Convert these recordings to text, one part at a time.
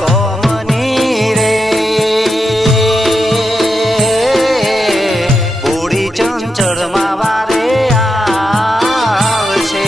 ગોમની રે પૂરી ચંચળમાં વારે આવશે.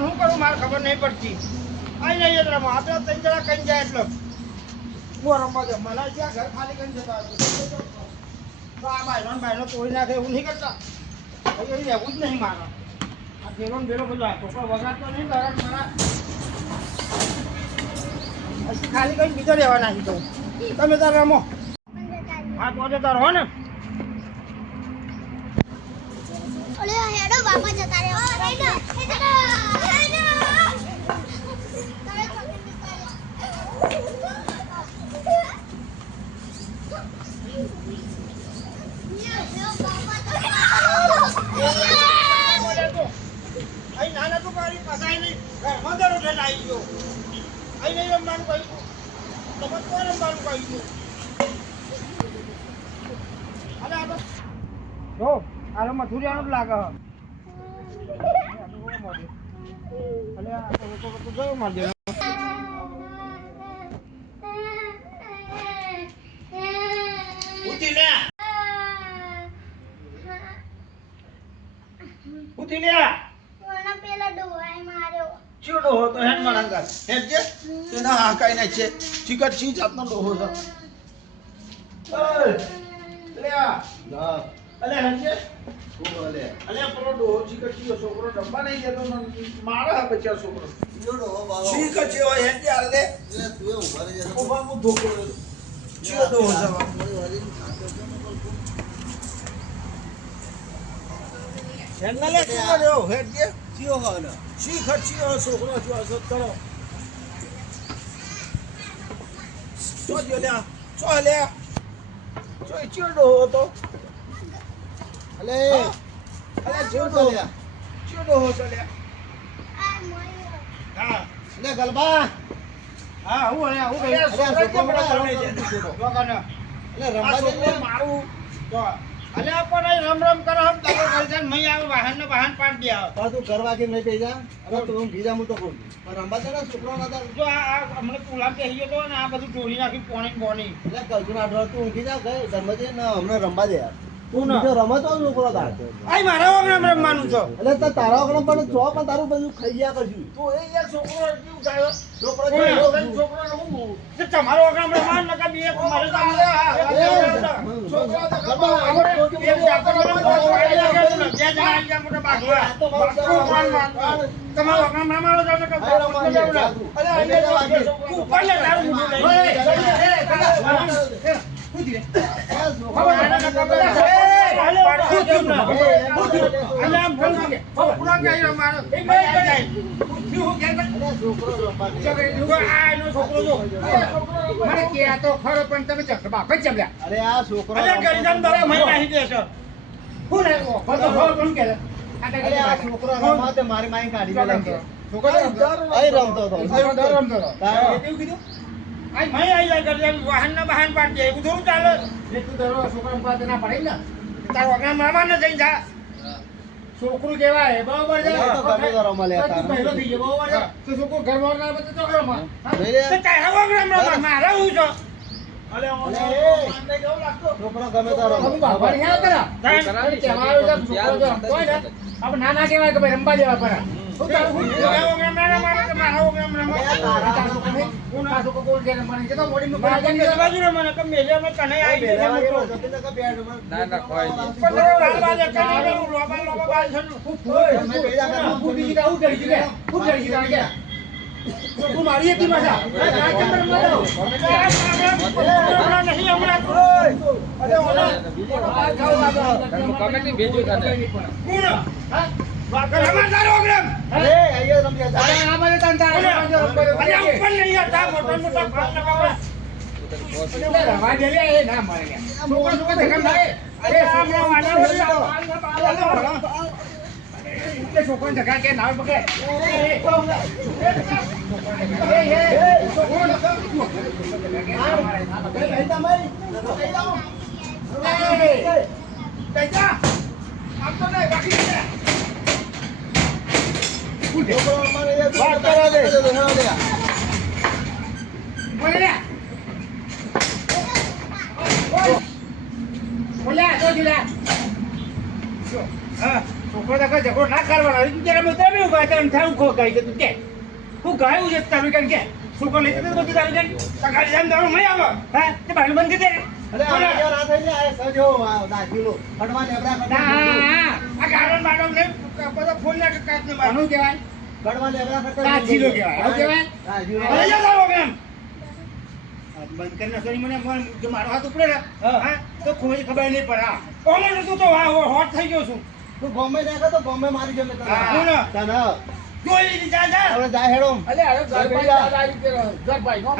શું કરું મારે ખબર નહીં પડતી. આઈ નહીં રમવા આપણે ત્રણ જણા કઈ જાય એટલે હું રમવા દે મને જ્યાં ઘર ખાલી કરી જતા આ ભાઈનો તોડી નાખે એવું નહીં કરતા. અહીં રહેવું જ નહીં મારે. આ ભેરો ને ભેરો બધું છોકરો વગાડતો નહીં કારણ મારા ખાલી કઈ બીજો રહેવા નાખી દઉં. તમે તાર રમો. હા તો જતા રહો ને. હેડો બાપા જતા રહે. નાના તો મારી પસાય નહીં મંદિર ઉઠે આવી ગયો. અહીં નહીં રમવાનું કહ્યું તમે કોઈ રમવાનું કહ્યું. અરે આ તો જો આ મથુરિયાનું જ લાગે. અલે આ તો ગયો મારી ઉઠી લે ઉઠી લે. પેલા ડોહાએ માર્યો. ચીડો હો તો હેડ મારા હેડ જે તેના હાકાઈ ના છે ચીકટ ચી જાતનો ડોહો છે. લે આ અલે હેડ જે અલે પેલો ડોહો ચીકટ ચીયો છોકરો ડબ્બા નહીં જતો મારા બચ્ચા છોકરો ચીકટ ચીયો હેડ જે આલે દે ઉભા મુ ધોકો ચીયો ડોહો છે. હેડ ના લે ચીયો રહ્યો હેડ જે ચીયો હાલો શી ખર્ચીઓ છોકરો છો અસત કરો ચો જો લ્યા ચો લ્યા ચો ચીડો હતો. અલે ચીડો લ્યા ચીડો હો ચો લ્યા. હા લે ગલબા હા હું અલ્યા હું ગઈ છોકરો કેમડા રમે છે છોકરાને એટલે રમવા દે મારું તો અલે પણ રમ રમ કરો હમ તો ગલજન મઈ આવે વાહન ને વાહન પાડ દે આવે તો તું ઘર વાગે નહીં બેજા અરે તું ભીજા હું તો કહું પણ રંબા છે ને છોકરો નતા જો આ હમણે પુલામ બેહી ગયો તો ને આ બધું ઢોળી નાખી પોણી બોની એટલે કલ્ચુના ડર તું ઊંઘી જા ગઈ ધર્મજે ને હમણાં રંબા દે યાર તું બીજો રમતો છોકરો તાર આઈ મારા વગર રમવાનું છો એટલે તો તારા વગર પણ જો પણ તારું બધું ખાઈ ગયા કરશું તું એ યાર છોકરો કેવું ગાયો છોકરો છોકરો હું તે તમારો વગર રમવાનું નકા બે મારે છોકરો તો ખબર આપણે એક જાતો મોટા બાગવા તમારો વગર રમવાનો જાતો કે અરે ઉપર લે તારું કુદી ખબર આના કપડા આમ ફોન કે પૂરા કાઈ રમવાનો એક બે જાય હું કે છોકરો જો મને કે આ તો ખરો પણ તમે બાપ જ જમ્યા. અરે આ છોકરો અરે ગરીજામ દરે મહી નાખી દેશો હું રે ઓ ખરો કોણ કે અરે આ છોકરો રમવા તે મારી માઈ કાઢી દે કે છોકરો અહીં રમતો હતો રમતો એવું કીધું આઈ મહી આઈ જાય ગરીજામ વાહન ના વાહન પાડ દે એવું થોડું ચાલે લે તું દરો છોકરા પાસે ના પડે ને તાર વગર મામા ને જઈ જા છોકરું કેવાય બરોબર છે તો ગમે તો રમવા લે તું પહેલો થઈ ગયો બરોબર છે તો છોકરો ઘર વગર ના બતે તો રમવા નહીં રે. તો તારા વગર રમવા મારા હું છો અલે ઓને માનને કેવું લાગતો છોકરો ગમે તો હું બાબા ને કરા તારે કેવાય તો છોકરો જો કોઈ ને આપણે નાના કેવાય કે ભાઈ રમવા દેવા પડે હું તારું હું વગર રમવા મારે તો મારા વગર રમવા હું ના છોકરો કોલ કે રમવા કે તો મોડી નું બાજુ રમવા કે મેલે મે કને આવી ગયો ના ના કોઈ પણ લાલ બાજે કને લોબા લોબા બાજુ હું બીજી કા હું કરી કે હું કરી કે તું મારી હતી મજા આ કેમ રમવા દો નહીં હમણાં અરે ઓલા કમેટી ભેજો તને કોણ હા વાકર રમા પ્રોગ્રામ અરે અહીંયા રમ્યા હતા. આ બાજુ તને તારે અરે ઉપર નહીં હતા મોટા મોટા ફાટ લગાવવા રવા દે લે એ ના મારે છોકરો છોકરો દેખામ થાય અરે આ મેં વાડા એટલે છોકરો જગા કે નાવ પકડે કઈ તમે? કઈ જાઓ? છોકરો અમારે અહીંયા વાત કરવા દે. હેડો દે. બોલે લે બોલે તો જુલા હા છોકરો તો કઈ ઝઘડો ના કરવાનો તું જરા મેં તમે ઉભા તને થાવું ખો ગાય કે તું કે હું ગાયું છે તમે કણ કે છોકરો લઈ જતો બધું તારી કણ સકાળી જામ દારૂ નહીં આવે હા તે ભાઈ બંધ કરી દે અરે આ રાત થઈને આ સજો નાખીલો ફટવા નેબરા ના આ ગાર્ડન બાડન ને બધા ફોન ના કાટ ને આનું કહેવાય ફટવા નેબરા ફટવા કાચીલો કહેવાય આવું કહેવાય અરે જા દાવો કેમ બંધ કરીને સોરી મને જો મારો હાથ ઉપડે ને હા તો કોઈ ખબર નહીં પડે હા ઓમે તું તો હોટ થઈ ગયો છું તું બોમ્બે નાખો તો બોમ્બે મારી જમે તને કોણ? તને જોઈ લીધી જા જા હવે જા હેડો અલે હવે ગરભાઈ દાદા આવી ગયો ગરભાઈ નો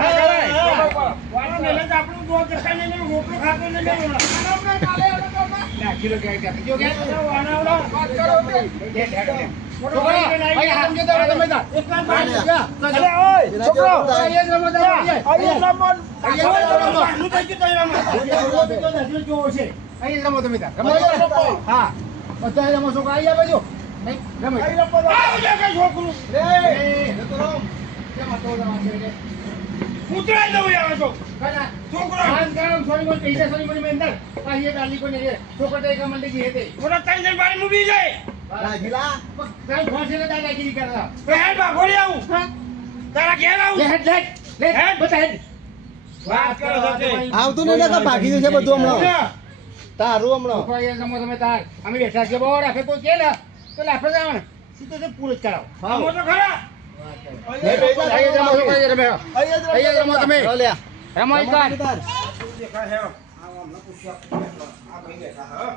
વાળા મેલે તો આપણું દો જશે ને રોટલો ખાતો ને નાખીલો કે જો કે વાળા વાત કરો છોકરો ભાઈ હાથ સમજો તો તમે જા અલે ઓય છોકરો અહીંયા જ રમો જા અહીંયા રમો અહીંયા રમો તમે જા રમો હા બધા રમો છોકરા અહીંયા બાજુ નહીં રમો છોકરું રે તો રમ કેમ તો રમો છે ઉતરાઈ દઉં યાર તો કના છોકરો આન કામ સોરી બોલ પૈસા સોરી બોલ મેંદર પાહિએ ડાલી કોને રે છોકરો તે કમંડે જી હેતે મોટા ત્રણ જણ બારી મૂકી જાય રાજીલા કાઈ ફોસે ને દાદાગીરી કરતા તો હેડ બા ગોળી આવું હા તારા ઘેર લે આવું હેડ લે હેડ. બતા હેડ વાત કરો સાથે આવતું નહીં ને કે ભાગી જશે બધું હમણાં તારું હમણાં છોકરા અહીંયા રમો તમે તાર અમે બેઠા છીએ બહુ રાખે કોઈ કે ને તો લાફે જવાનું સીધો છે પૂરો જ કરાવો આવો તો ખરા અહીંયા રમો છોકરા અહીંયા રમે અહીંયા જ રમો તમે. લે રમો એકવાર દેખાય હે આવો હમણાં પૂછ્યા આ ભાઈ બેઠા હા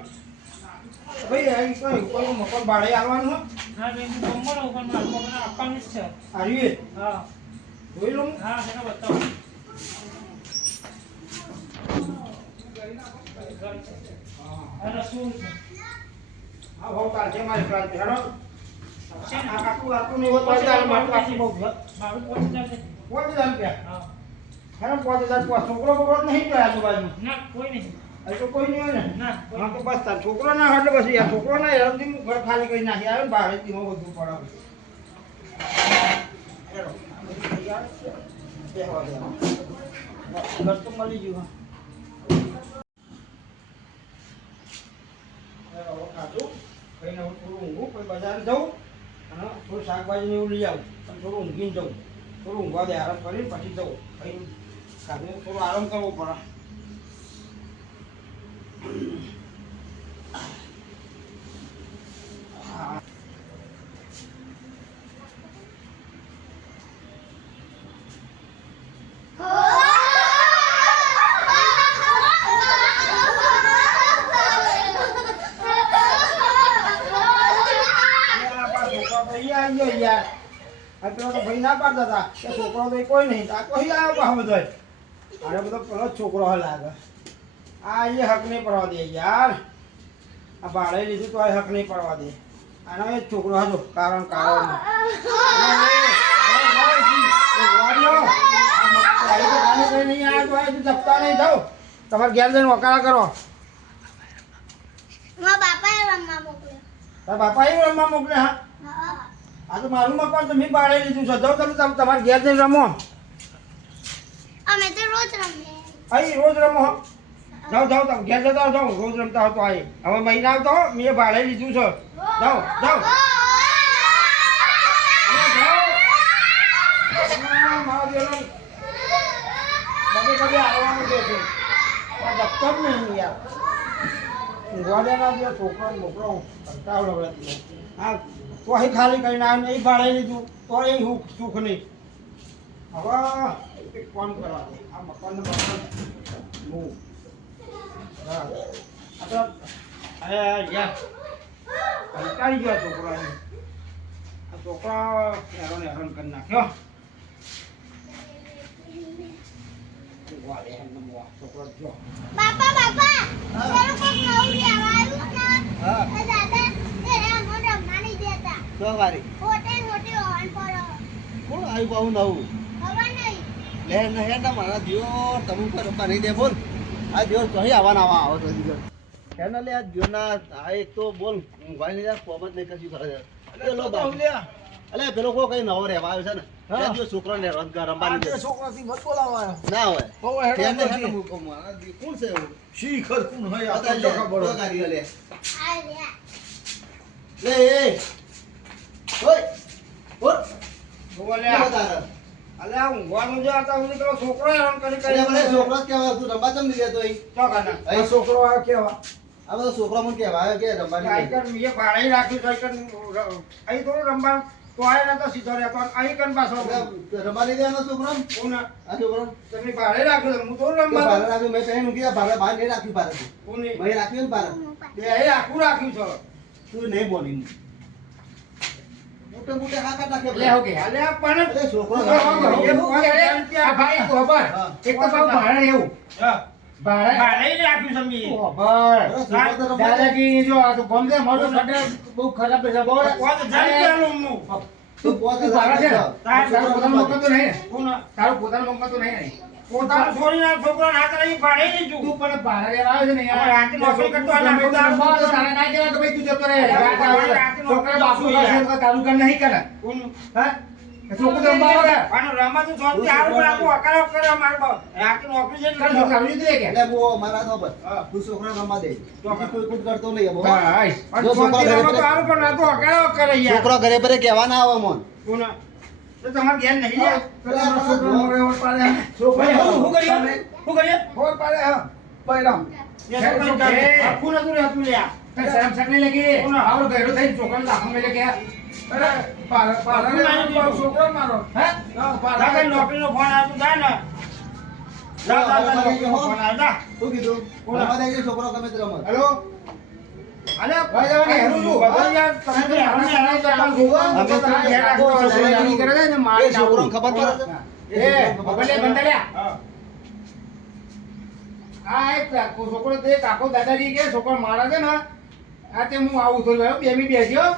ભાઈ આ કોઈ ઉપર મકર બાળે આવવાનું હો હા બેન ગમવાનો ઉપર માર કોને આપવાનું જ છે આર્યુ હા જોઈ લઉં હા એને બતાવો અને શું છે હા ભાવ તાર છે મારી ક્રાંતિ હેડો આ કાકુ નહીં હોત તો તારે મારું કાકુ બહુ છે મારું કોણ ચાલશે 5000 રૂપિયા હા હેડો 5000 છોકરો બકરો નહીં તો આજુબાજુ ના કોઈ નહીં અહીં તો કોઈ નહીં હોય ને ના કોઈ હા તો બસ તાર છોકરો ના હોય એટલે પછી યાર છોકરો ના હેરાનથી હું ઘર ખાલી કરી નાખી આવે ને બહાર થી બધું પડાવું ઘર તો મળી ગયું હા હવે ખાધું કઈને હું થોડું ઊંઘું પછી બજાર જઉં અને થોડું શાકભાજી ને એવું લઈ આવું અને થોડું ઊંઘીને જઉં થોડું ઊંઘવા દે આરામ કરીને પછી જઉં પછી ખાધું થોડું આરામ કરવો પડે ભાઈ ના પાડતા હતા કે છોકરો તો કોઈ નહીં આ કોઈ આવ્યો પાછો બધો અરે બધો પેલો છોકરો હે લાગે આ એ હક નહીં પડવા દે યાર આ ભાડે લીધું તો આ હક નહીં પડવા દે આનો એ છોકરો હતો કારણ કારણ જપતા નહીં જાઓ તમારે ઘેર જઈને વકાળા કરો મારા બાપાએ રમવા મોકલ્યો. તારા બાપા એવું રમવા મોકલે હા હા. આ તો મારું મકાન તમે ભાડે લીધું છે જાઓ તમે તમારે ઘેર જઈને રમો અમે તો રોજ રમીએ. અહીં રોજ રમો હો. જાઓ જાઓ તમે ઘેર જતા જાઓ રોજ રમતા હો તો અહીં હવે મહિના આવતો હો મેં ભાડે લીધું છે જાઓ જાઓ મારા બેનો કદી આવવાનું છે આ દફતર નહીં યાર ઊંઘવાડેના જે છોકરો મોકલો કંટાળો હવે હા તો અહીં ખાલી કરીને આવે નહીં ભાડે લીધું તો અહીં સુખ નહીં હવે એક કામ કરવા દે. આ મકાનને બકાન હું. હા. આ તો યાર કંટાળી ગયો છોકરાને. આ છોકરા હેરાન કરી નાખ્યો. વાહ, છોકરો જો. બાપા બાપા પેલું કોક નવું લેવા આવ્યું ને હા. એ દાદા એ મને રમવા નહીં દેતા શું વારી? ખોટે ખોટી હોર્ન પડો કોણ આવ્યું પાછું નવું? ખબર નહીં હે ના મારા દિયો તમે ઉપર રમવા નહીં દે બોલ. આ દિયો કહી આવવાના આવો તો દીકર. હે ના લે આ દિયો ના આ એક તો બોલ ઊંઘવાય નહીં યાર કોમ જ નહીં કશું કરે છે. પેલો બાપ અલે પેલો કોઈ કઈ નવો રહેવા આવ્યો છે ને એ દિયો છોકરાને રમવા નહીં દે. છોકરાથી મત બોલાવાયો ના હોય બહુ હેરાન હેને નથી. હેને મૂકો મારા દી કોણ છે એવું? શીખર કોણ હોય આ બતાવી તો લે, ખબર હોય. બગાડી લે. આ લે લે એ ઓય ઓર બોલ્યા. બતાર અલે આ ઊંઘવાનું જે હતા સુધી પેલો છોકરો હેરાન કરી અરે મને કરી છોકરો જ કહેવાય તું રમવા ચમ નહીં દેતો ઈ? ચોકાના. આ છોકરો આ કેવા આ બધો છોકરો મને કહેવાય કે રમવા નહીં દે. આઈકન મેં ભાડે રાખ્યું છે, આઈકન અહીં થોડું રમવા તો આયા નતો સીધો રહેતો અને અહીં કન પાછો રમવા નહીં દેવાનો છોકરો? કોને આ છોકરો તમે ભાડે રાખ્યું છે, હું થોડું તો રમવા ભારે રાખ્યું મેં કહ્યું કે ભારે બહાર નહીં રાખ્યું ભારે કોને મેં રાખ્યું ને ભારે બે આખું રાખ્યું છે. તું નહીં બોલી મોટે મોટે હાકા નાખે લે ઓકે અલે આ પણ અરે છોકરો એ ભાઈ આ ભાઈ એક ખબર હા. એક તો પાછું ભાડે એવું હા, ભાડે ભાડે જ રાખ્યું છે મેં. ખબર અરે છોકરો તો રમવા દે. દાદાજી જો આ તો ગમે મોટો સડે બહુ ખરાબ છે બહુ પાંચ હજાર રૂપિયાનું હું. તું પોતે તું ભાડે છે ને? રાખ. તારું પોતાનું મકાન તો નહીં ને? કોને? તારું પોતાનું મકાન તો નહીં ને? પોતાનું છોડીને આ છોકરાને હાથ રહી ભાડે નહીં તું જુઓ. પણ ભાડે લેવા આવ્યો છે ને યાર. હવે રાતે નોકરી કરતો હોય ને ગમે તે આખો રમવા આવે તો દાડો તારે ના કહેવાય કે ભાઈ તું જતો રહે. અરે રાતે આવે છે. રાતે છોકરા બાપુ નોકરી પાસે તો તારું કામ નહીં કરે. કોનું? હા? છોકરું તો રમવા આવે. અને રમાતું છોડતી હારું પણ આખું અકાળો કરે મારે બા. રાતે નોકરી છે ને તારું છોકરું આવી જતું રહે કે? એટલે બહુ મારા તો બસ હા. તું છોકરાને રમવા દે ચોક્કસ. કોઈ કૂદ કરતો નહીં બહુ. હા, આઈશ. અને જો છોકરો છોકરી ઘરે રમતો ઘરે- હારું પણ રાતે અકાળો કરે યાર. છોકરો ઘરે ઘરે કહેવા ના આવે મોન કોને? તો તમારે ઘેર નહીં યાર. પેલા મારા છોકરાનો મોઢે હોઠ પાડે. છોકરો ભાઈ, શું કર્યું? શું કર્યું? હોઠ પાડે, હા. બૈરામ. એ છોકરી કરે. આખું નતું રહેતું લ્યા. કઈ શરમ શક નહીં લાગી? કોનો? આવડો ગયરો થઈને છોકરાને લાફો મેલે કે? અરે, પાડે મારો છોકરો મારો. હે? જા કઈ નોકરીનો ફોન આવતો જાય ને. જા, જા, જા, નોકરીનો ફોન આવે, જા. શું કીધું કોણ? રમવા દે છોકરો ગમે તે રમત. હેલો? અલે, ભાઈ, જવાની હેરું છું. બધા યાર, તમે તો હેરાન ને હેરાન કરતા છો. અમે તો ઘેર રાખો, છોકરાની કરે છે ને, મારી એ છોકરાને ખબર પડે છે? એ, ભલે બંધાલ્યા. હા. આ એક છોકરો તે કાકો દાદાજી કે છોકરો મારા છે ને આ તે હું આવું છું બે મી બેસ્યો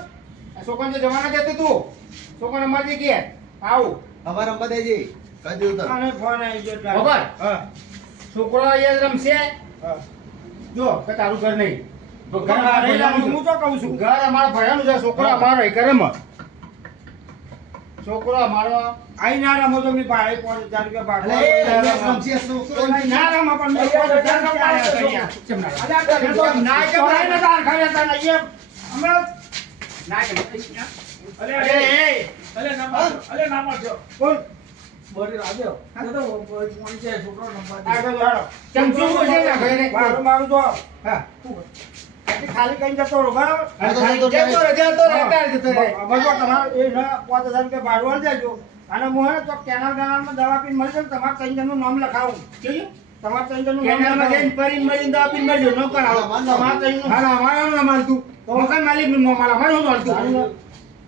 આ છોકરાને જો જવાના જતો તું છોકરાને મારી કે આવું અમારે રમવા દેજે કહી દીધું તને. આને ફોન આવી ગયો એટલે. ખબર? હા, છોકરો અહીંયા જ રમશે હા. જો કે તારું ઘર નહીં ઘર ઘર અમારા ભાડે લાવું, ભૈયાનું હું તો કહું છું. છે. ઘર અમારા ભૈયાનું છે છોકરો અમારો એક રમ છોકરો અમારો આઈ ના રમો તો મેં ભાડે 5000 રૂપિયા ભાડું અલે, એ આપું. રમશે છોકરો. ના રમો પણ મેં 5000 રૂપિયા આપ્યા કર્યા. કેમ ના અલે, આ ઘરે તો ના કે ચોરાઈ નતા હરખાવ્યા હતા ને અહીંયા હમણાં ના કે અલે, એ, બોલ. આગળ વાળો. કેમ શું છે ને ભાઈને? મારું તો હા એટલે ખાલી કઈ જતો રહો, બરાબર? જતો રહે જતો રહે. બધો તમારે એ 5000 રૂપિયા ભાડું આલી દેજો. અને હું હે ને તો કેનાલમાં દવા પીને મળી જાય ને તમારે ત્રણ જણનું નામ લખાવું. જોયું? તમારે ત્રણ જણનું નામ કેનાલમાં જઈને લખાવું. ફરીને મળીને દવા પીને મળજો, ન કરાવો. તમારે ત્રણનું. હાલો, અમારું નામ હાલતું. મકાન માલિકનું નામ હાલ, અમારું શું હાલતું?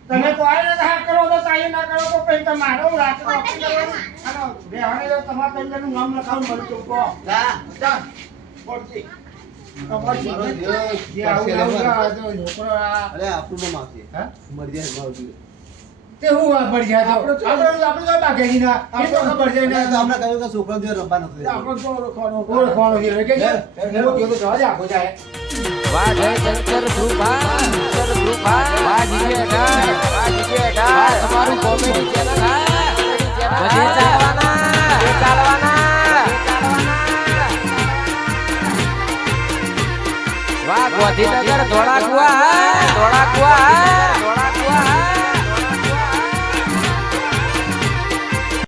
તમે તો આવીને તો હા કરો તો તાઈ ના કરો તો પછી તમારે હું રાત્રે ખોટે નોકરી ઘેર કરવાનું. અને રહેવાને તો તમારે ત્રણ જણનું નામ લખાવું મળી જવું. કહો. જા. જા. બોલતી. મારો જે દિયો આવું પરસેલે આવું ભરે. આ તો છોકરો આ અરે આપણું નામ આવશે હા? મરી જાય મારું દિયો. તે હું આ પડી જાય તો? આપણે તો બાકી ના. એ તો ખબર છે ને. એટલે તો અમને કહ્યું કે છોકરો દિયો રમવા નથી દેતો. ઓળખવાનું છે. કે છે? એનો કયો તો જવા દે, આખો જાય. વાહ જય શંકર ધ્રુવા શંકર ધ્રુવા વાહ જીજે ડાર વાહ જીજે ડાર તમારું કોમેડી ચેનલ હા બધે ચાલવાના વાહ ગોધીનગર ધોળાકુવા